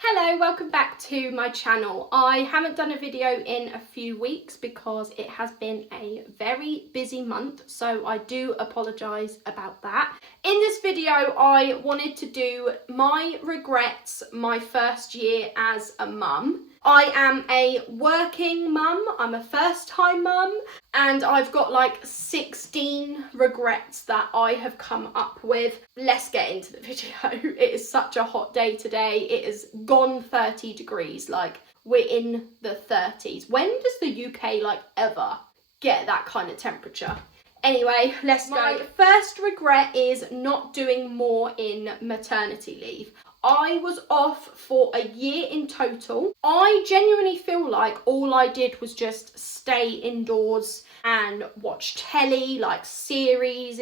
Hello, welcome back to my channel. I haven't done a video in a few weeks because it has been a very busy month, so I do apologise about that. In this video, I wanted to do my regrets my first year as a mum. I am a working mum, I'm a first-time mum, and I've got like 16 regrets that I have come up with. Let's get into the video. It is such a hot day today. It is gone 30 degrees, like we're in the 30s. When does the UK like ever get that kind of temperature? Anyway, let's go. My first regret is not doing more in maternity leave. I was off for a year in total. I genuinely feel like all I did was just stay indoors and watch telly, like series,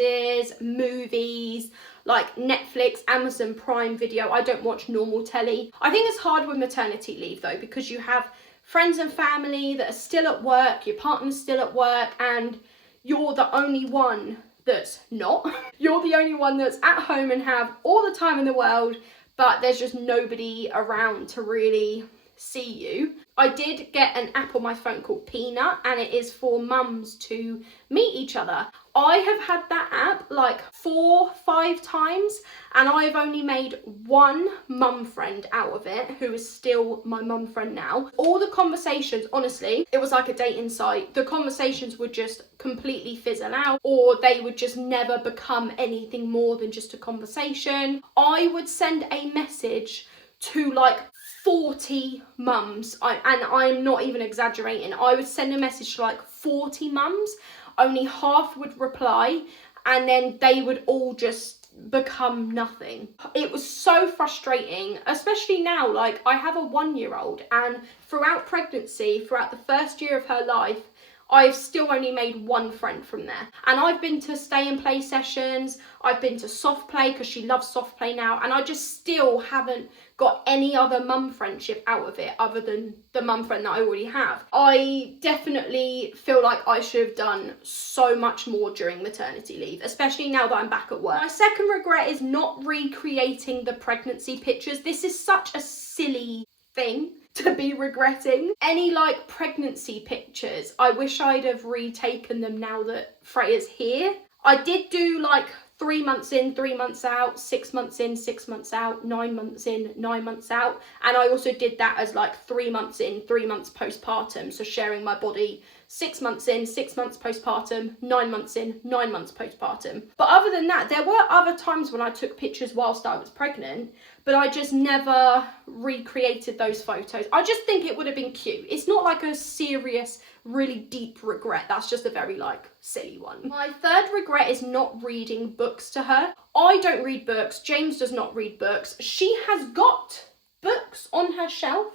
movies, like Netflix, Amazon Prime Video. I don't watch normal telly. I think it's hard with maternity leave though, because you have friends and family that are still at work, your partner's still at work, and you're the only one that's not. You're the only one that's at home and have all the time in the world, but there's just nobody around to really see you. I did get an app on my phone called Peanut, and it is for mums to meet each other. I have had that app like 4-5 times, and I've only made one mum friend out of it, who is still my mum friend now. All the conversations, honestly, it was like a dating site. The conversations would just completely fizzle out, or they would just never become anything more than just a conversation. I would send a message to like 40 mums, and I'm not even exaggerating. I would send a message to like 40 mums, only half would reply, and then they would all just become nothing. It was so frustrating, especially now. Like, I have a 1-year-old, and throughout pregnancy, throughout the first year of her life, I've still only made one friend from there. And I've been to stay and play sessions, I've been to soft play because she loves soft play now, and I just still haven't got any other mum friendship out of it other than the mum friend that I already have. I definitely feel like I should have done so much more during maternity leave, especially now that I'm back at work. My second regret is not recreating the pregnancy pictures. This is such a silly thing to be regretting. Any like pregnancy pictures, I wish I'd have retaken them now that Freya's here. I did do like 3 months in, 3 months out, 6 months in, 6 months out, 9 months in, 9 months out. And I also did that as like 3 months in, 3 months postpartum. So sharing my body 6 months in, 6 months postpartum, 9 months in, 9 months postpartum. But other than that, there were other times when I took pictures whilst I was pregnant, but I just never recreated those photos. I just think it would have been cute. It's not like a serious, really deep regret. That's just a very like silly one. My third regret is not reading books to her. I don't read books. James does not read books. She has got books on her shelf,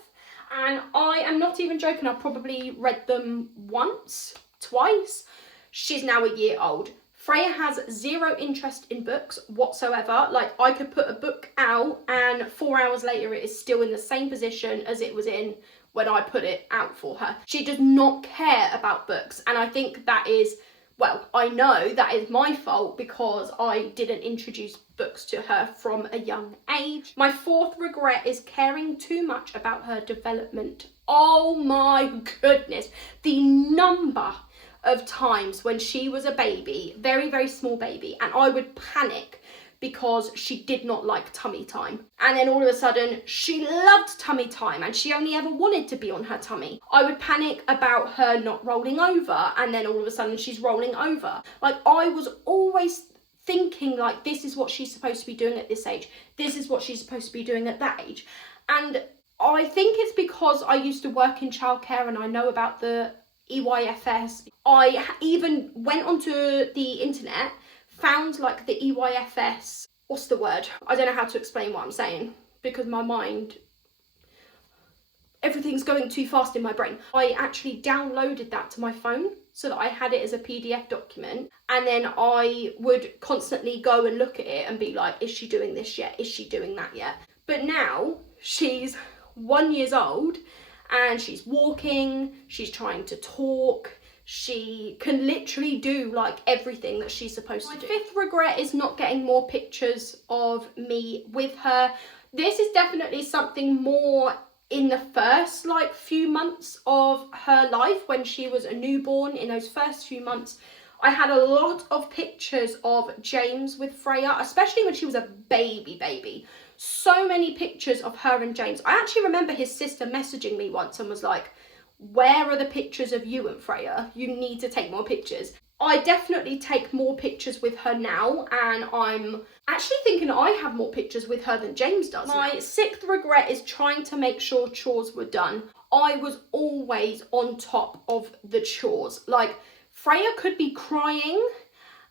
and I am not even joking. I've probably read them once, twice. She's now a year old. Freya has zero interest in books whatsoever. Like, I could put a book out and 4 hours later it is still in the same position as it was in when I put it out for her. She does not care about books, and I think that is, well, I know that is my fault because I didn't introduce books to her from a young age. My fourth regret is caring too much about her development. Oh my goodness, the number of times when she was a baby, very, very small baby, and I would panic because she did not like tummy time. And then all of a sudden, she loved tummy time and she only ever wanted to be on her tummy. I would panic about her not rolling over, and then all of a sudden she's rolling over. Like, I was always thinking like, this is what she's supposed to be doing at this age. This is what she's supposed to be doing at that age. And I think it's because I used to work in childcare and I know about the EYFS. I even went onto the internet, found like the EYFS, what's the word? I don't know how to explain what I'm saying because my mind, everything's going too fast in my brain. I actually downloaded that to my phone so that I had it as a PDF document, and then I would constantly go and look at it and be like, is she doing this yet? Is she doing that yet? But now she's 1 year old and she's walking, she's trying to talk, she can literally do like everything that she's supposed to do. My fifth regret is not getting more pictures of me with her. This is definitely something more in the first like few months of her life when she was a newborn. In those first few months, I had a lot of pictures of James with Freya, especially when she was a baby. So many pictures of her and James. I actually remember his sister messaging me once and was like, where are the pictures of you and Freya? You need to take more pictures. I definitely take more pictures with her now, and I'm actually thinking I have more pictures with her than James does. My 6th regret is trying to make sure chores were done. I was always on top of the chores. Like, Freya could be crying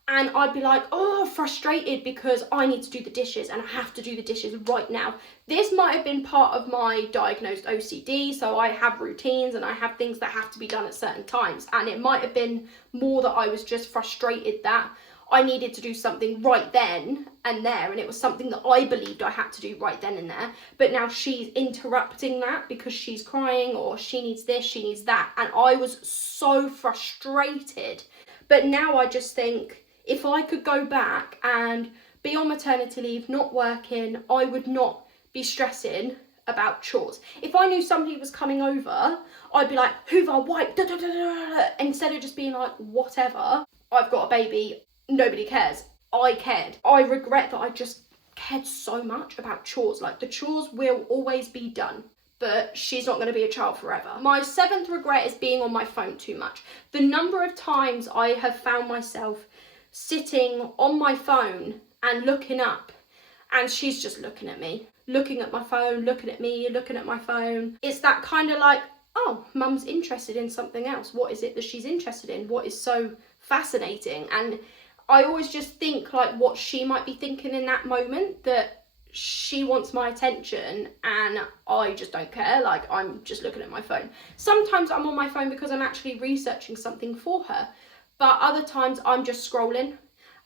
and I'd be like, oh, frustrated because I need to do the dishes and I have to do the dishes right now. This might have been part of my diagnosed OCD, so I have routines and I have things that have to be done at certain times. And it might have been more that I was just frustrated that I needed to do something right then and there, and it was something that I believed I had to do right then and there. But now she's interrupting that because she's crying, or she needs this, she needs that. And I was so frustrated. But now I just think, if I could go back and be on maternity leave, not working, I would not be stressing about chores. If I knew somebody was coming over, I'd be like, hoover, wipe, da, da, da, da, instead of just being like, whatever, I've got a baby, nobody cares. I cared. I regret that I just cared so much about chores. Like, the chores will always be done, but she's not going to be a child forever. My 7th regret is being on my phone too much. The number of times I have found myself sitting on my phone and looking up, and she's just looking at me, looking at my phone, looking at me, looking at my phone. It's that kind of like, oh, mum's interested in something else. What is it that she's interested in? What is so fascinating? And I always just think like what she might be thinking in that moment, that she wants my attention and I just don't care. Like, I'm just looking at my phone. Sometimes I'm on my phone because I'm actually researching something for her, but other times I'm just scrolling.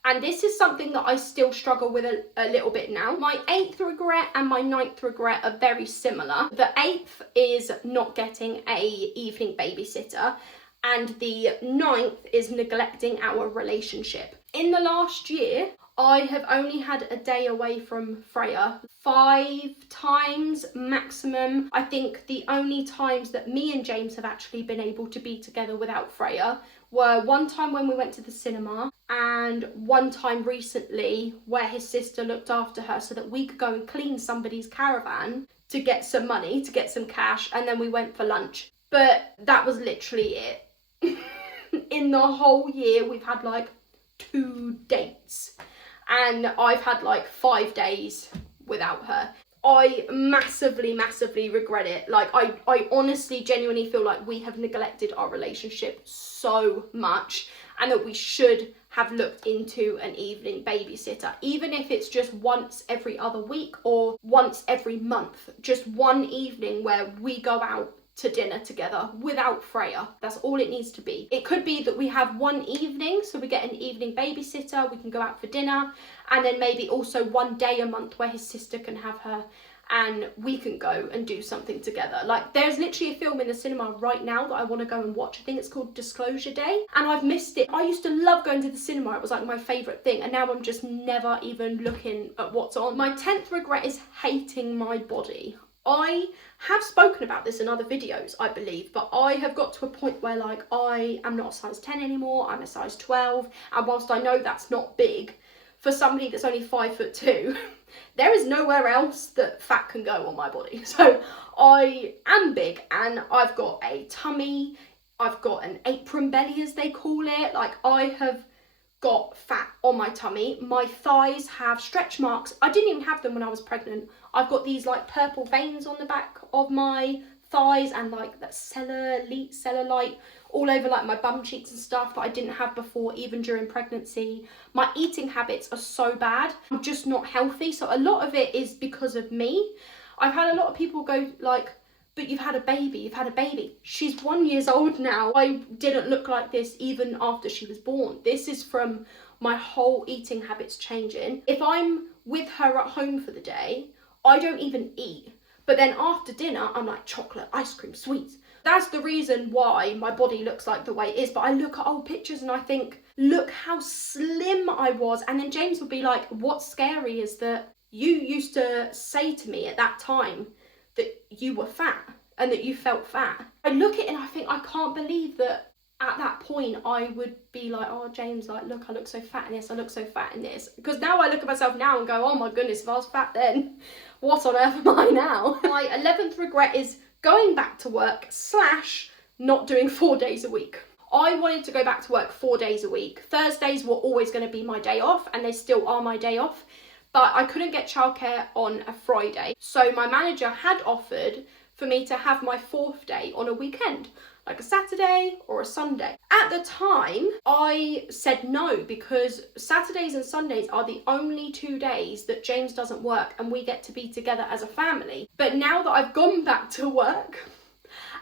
And this is something that I still struggle with a little bit now. My 8th regret and my 9th regret are very similar. The 8th is not getting a evening babysitter, and the 9th is neglecting our relationship. In the last year, I have only had a day away from Freya 5 times maximum. I think the only times that me and James have actually been able to be together without Freya were one time when we went to the cinema, and one time recently where his sister looked after her so that we could go and clean somebody's caravan to get some money, to get some cash, and then we went for lunch. But that was literally it. In the whole year, we've had like 2 dates, and I've had like 5 days without her. I massively regret it. Like, I honestly, genuinely feel like we have neglected our relationship so much, and that we should have looked into an evening babysitter, even if it's just once every other week or once every month. Just one evening where we go out to dinner together without Freya. That's all it needs to be. It could be that we have one evening, so we get an evening babysitter, we can go out for dinner, and then maybe also one day a month where his sister can have her and we can go and do something together. Like, there's literally a film in the cinema right now that I want to go and watch. I think it's called Disclosure Day, and I've missed it. I used to love going to the cinema. It was like my favourite thing, and now I'm just never even looking at what's on. My 10th regret is hating my body. I have spoken about this in other videos, I believe, but I have got to a point where, like, I am not a size 10 anymore, I'm a size 12, and whilst I know that's not big, for somebody that's only 5'2", there is nowhere else that fat can go on my body. So I am big, and I've got a tummy, I've got an apron belly as they call it. Like, I have got fat on my tummy. My thighs have stretch marks. I didn't even have them when I was pregnant. I've got these like purple veins on the back of my thighs, and like that cellulite all over like my bum cheeks and stuff that I didn't have before, even during pregnancy. My eating habits are so bad. I'm just not healthy. So a lot of it is because of me. I've had a lot of people go like, but you've had a baby, you've had a baby. She's 1 year old now. I didn't look like this even after she was born. This is from my whole eating habits changing. If I'm with her at home for the day, I don't even eat. But then after dinner, I'm like chocolate, ice cream, sweets. That's the reason why my body looks like the way it is. But I look at old pictures and I think, look how slim I was. And then James would be like, what's scary is that you used to say to me at that time that you were fat and that you felt fat. I look at it and I think, I can't believe that at that point I would be like, oh James, like, look, I look so fat in this, I look so fat in this. Because now I look at myself now and go, oh my goodness, if I was fat then, what on earth am I now? My 11th regret is going back to work / not doing 4 days a week. I wanted to go back to work 4 days a week. Thursdays were always going to be my day off, and they still are my day off, but I couldn't get childcare on a Friday. So my manager had offered for me to have my 4th day on a weekend, like a Saturday or a Sunday. At the time, I said no, because Saturdays and Sundays are the only 2 days that James doesn't work and we get to be together as a family. But now that I've gone back to work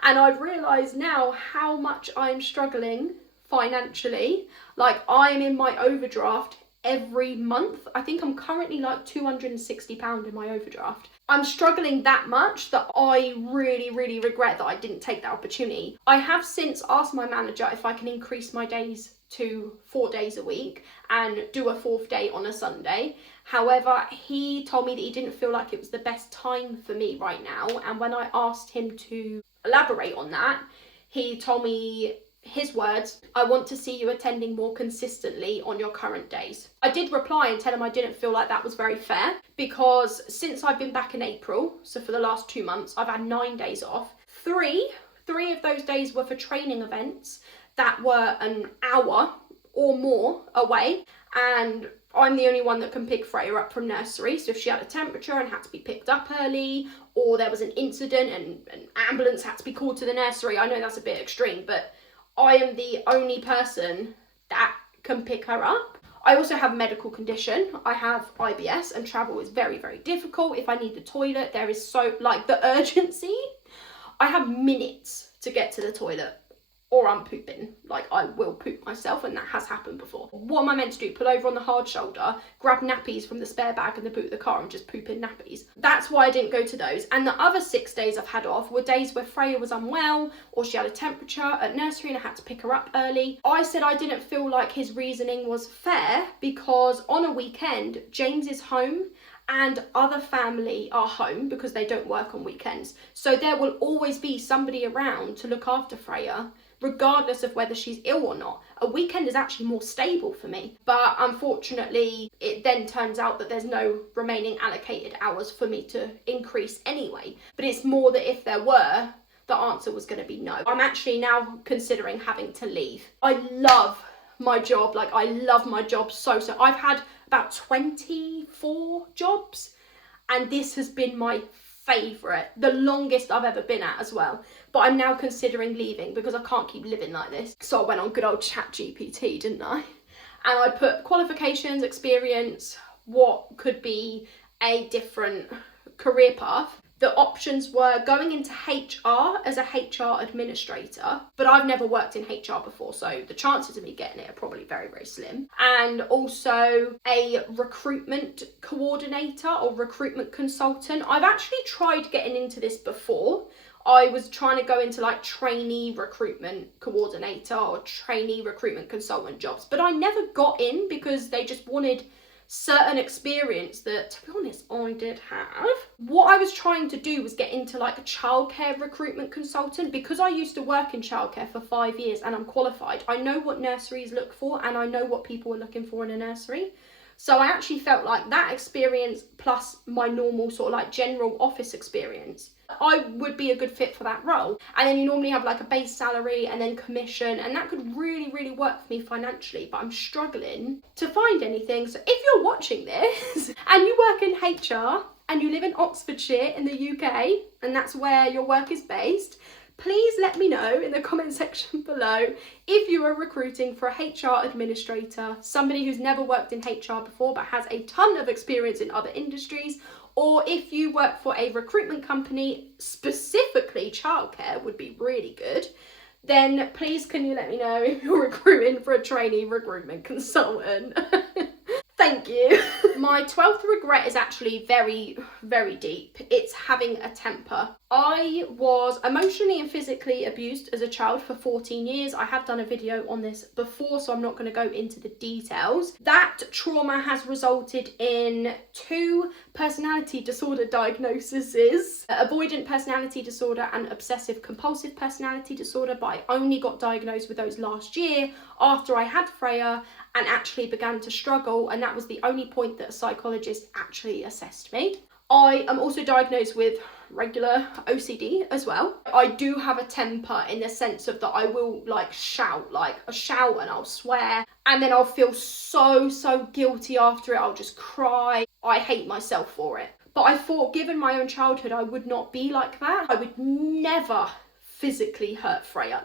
and I've realised now how much I'm struggling financially, like I'm in my overdraft every month. I think I'm currently like £260 in my overdraft. I'm struggling that much that I really regret that I didn't take that opportunity. I have since asked my manager if I can increase my days to 4 days a week and do a 4th day on a Sunday. However, he told me that he didn't feel like it was the best time for me right now, and when I asked him to elaborate on that, he told me his words, I want to see you attending more consistently on your current days. I did reply and tell him I didn't feel like that was very fair, because since I've been back in April, so for the last 2 months, I've had 9 days off. Three of those days were for training events that were an hour or more away, and I'm the only one that can pick Freya up from nursery. So if she had a temperature and had to be picked up early, or there was an incident and an ambulance had to be called to the nursery, I know that's a bit extreme, but I am the only person that can pick her up. I also have a medical condition. I have IBS, and travel is very difficult. If I need the toilet, there is so, like, the urgency. I have minutes to get to the toilet, or I'm pooping. Like, I will poop myself, and that has happened before. What am I meant to do? Pull over on the hard shoulder, grab nappies from the spare bag in the boot of the car and just poop in nappies? That's why I didn't go to those. And the other 6 days I've had off were days where Freya was unwell, or she had a temperature at nursery and I had to pick her up early. I said I didn't feel like his reasoning was fair, because on a weekend, James is home and other family are home because they don't work on weekends. So there will always be somebody around to look after Freya, regardless of whether she's ill or not. A weekend is actually more stable for me. But unfortunately, it then turns out that there's no remaining allocated hours for me to increase anyway. But it's more that if there were, the answer was going to be no. I'm actually now considering having to leave. I love my job. Like, I love my job so. I've had about 24 jobs, and this has been my favourite, the longest I've ever been at as well. But I'm now considering leaving because I can't keep living like this. So I went on good old ChatGPT, didn't I? And I put qualifications, experience, what could be a different career path. The options were going into HR as a HR administrator, but I've never worked in HR before, so the chances of me getting it are probably very slim. And also a recruitment coordinator or recruitment consultant. I've actually tried getting into this before. I was trying to go into like trainee recruitment coordinator or trainee recruitment consultant jobs, but I never got in because they just wanted certain experience that, to be honest, I did have. What I was trying to do was get into like a childcare recruitment consultant, because I used to work in childcare for 5 years and I'm qualified. I know what nurseries look for and I know what people are looking for in a nursery. So I actually felt like that experience plus my normal sort of like general office experience, I would be a good fit for that role. And then you normally have like a base salary and then commission, and that could really work for me financially, but I'm struggling to find anything. So if you're watching this and you work in HR and you live in Oxfordshire in the UK, and that's where your work is based, please let me know in the comment section below if you are recruiting for a HR administrator, somebody who's never worked in HR before but has a ton of experience in other industries, or if you work for a recruitment company, specifically childcare would be really good, then please can you let me know if you're recruiting for a trainee recruitment consultant. Thank you. My 12th regret is actually very, very deep. It's having a temper. I was emotionally and physically abused as a child for 14 years. I have done a video on this before, so I'm not going to go into the details. That trauma has resulted in 2 personality disorder diagnoses, avoidant personality disorder and obsessive compulsive personality disorder, but I only got diagnosed with those last year after I had Freya and actually began to struggle, and that was the only point that a psychologist actually assessed me. I am also diagnosed with regular OCD as well. I do have a temper in the sense of that I will shout and I'll swear, and then I'll feel so guilty after it. I'll just cry. I hate myself for it. But I thought, given my own childhood, I would not be like that. I would never physically hurt Freya,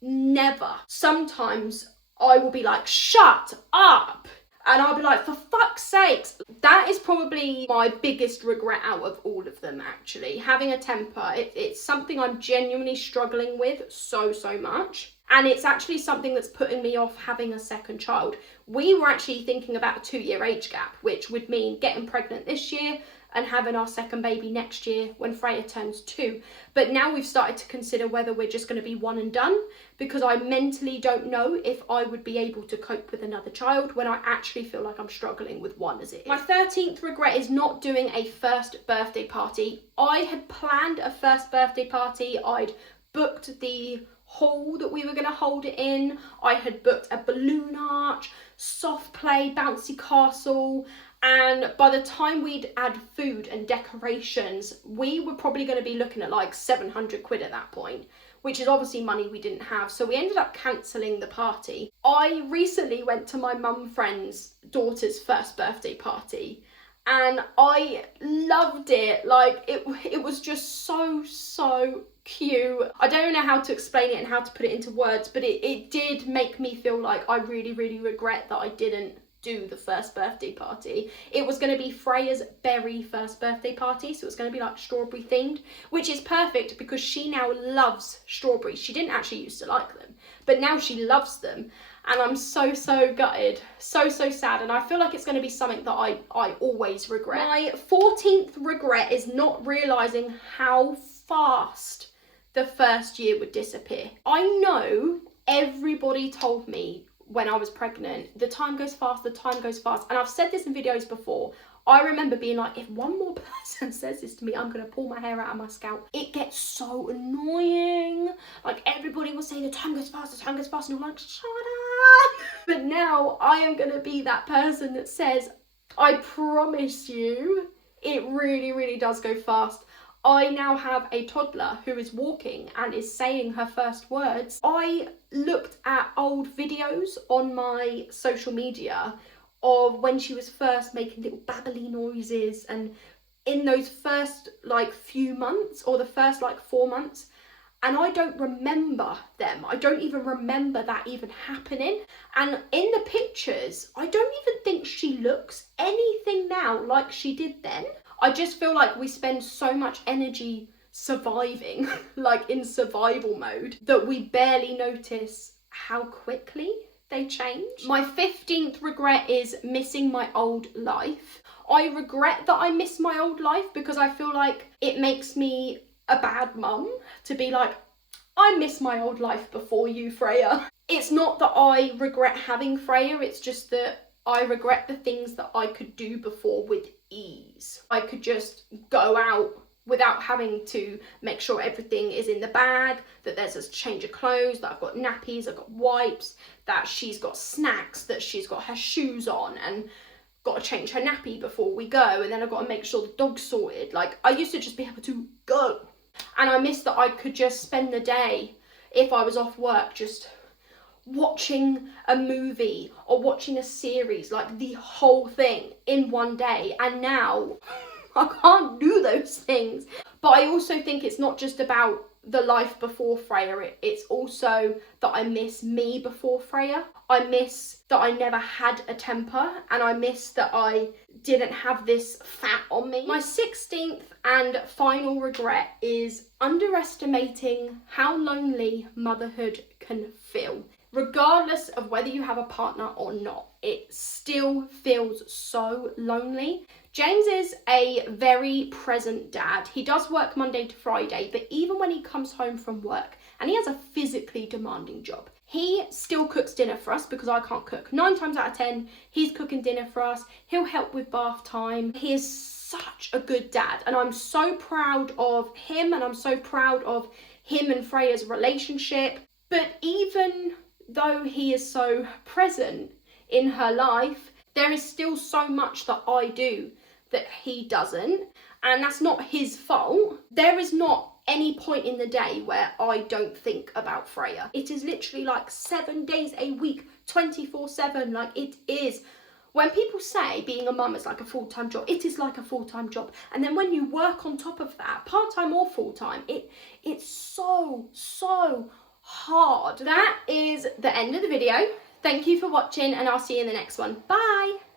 never. Sometimes I will be like, shut up. And I'll be like, for fuck's sakes. That is probably my biggest regret out of all of them, actually. Having a temper, it's something I'm genuinely struggling with so much. And it's actually something that's putting me off having a second child. We were actually thinking about a 2-year age gap, which would mean getting pregnant this year and having our second baby next year when Freya turns 2. But now we've started to consider whether we're just going to be one and done, because I mentally don't know if I would be able to cope with another child when I actually feel like I'm struggling with one as it is. My 13th regret is not doing a first birthday party. I had planned a first birthday party. I'd booked the hall that we were going to hold it in. I had booked a balloon arch, soft play, bouncy castle, and by the time we'd add food and decorations, we were probably going to be looking at like 700 quid at that point, which is obviously money we didn't have. So we ended up cancelling the party. I recently went to my mum friend's daughter's first birthday party, and I loved it. It was just so cute. I don't know how to explain it and how to put it into words, but it did make me feel like I really regret that I didn't do the first birthday party. It was going to be Freya's very first birthday party, so it's going to be like strawberry themed, which is perfect because she now loves strawberries. She didn't actually used to like them, but now she loves them, and I'm so gutted, so sad, and I feel like it's going to be something that I always regret. My 14th regret is not realising how fast the first year would disappear. I know everybody told me when I was pregnant, the time goes fast, and I've said this in videos before. I remember being like, if one more person says this to me, I'm gonna pull my hair out of my scalp. It gets so annoying. Like, everybody will say the time goes fast, and I'm like, shut up. But now I am gonna be that person that says, I promise you, it really does go fast. I now have a toddler who is walking and is saying her first words. I looked at old videos on my social media of when she was first making little babbly noises, and in those first few months, or the first 4 months, and I don't remember them. I don't even remember that even happening. And in the pictures, I don't even think she looks anything now like she did then. I just feel like we spend so much energy surviving, in survival mode, that we barely notice how quickly they change. My 15th regret is missing my old life. I regret that I miss my old life because I feel like it makes me a bad mum to be like, I miss my old life before you, Freya. It's not that I regret having Freya, it's just that I regret the things that I could do before with ease. I could just go out without having to make sure everything is in the bag, that there's a change of clothes, that I've got nappies, I've got wipes, that she's got snacks, that she's got her shoes on, and got to change her nappy before we go, and then I've got to make sure the dog's sorted. I used to just be able to go. And I miss that I could just spend the day, if I was off work, just watching a movie or watching a series, the whole thing in one day. And now I can't do those things. But I also think it's not just about the life before Freya, it's also that I miss me before Freya. I miss that I never had a temper, and I miss that I didn't have this fat on me. My 16th and final regret is underestimating how lonely motherhood can feel, regardless of whether you have a partner or not. it still feels so lonely. James is a very present dad. He does work Monday to Friday, but even when he comes home from work, and he has a physically demanding job, he still cooks dinner for us because I can't cook. 9 times out of 10, he's cooking dinner for us. He'll help with bath time. He is such a good dad, and I'm so proud of him, and I'm so proud of him and Freya's relationship. But even though he is so present in her life, there is still so much that I do that he doesn't, and that's not his fault. There is not any point in the day where I don't think about Freya. It is literally like 7 days a week, 24/7, like it is. When people say being a mum is like a full-time job, it is like a full-time job. And then when you work on top of that, part-time or full-time, it's so hard. That is the end of the video. Thank you for watching, and I'll see you in the next one. Bye!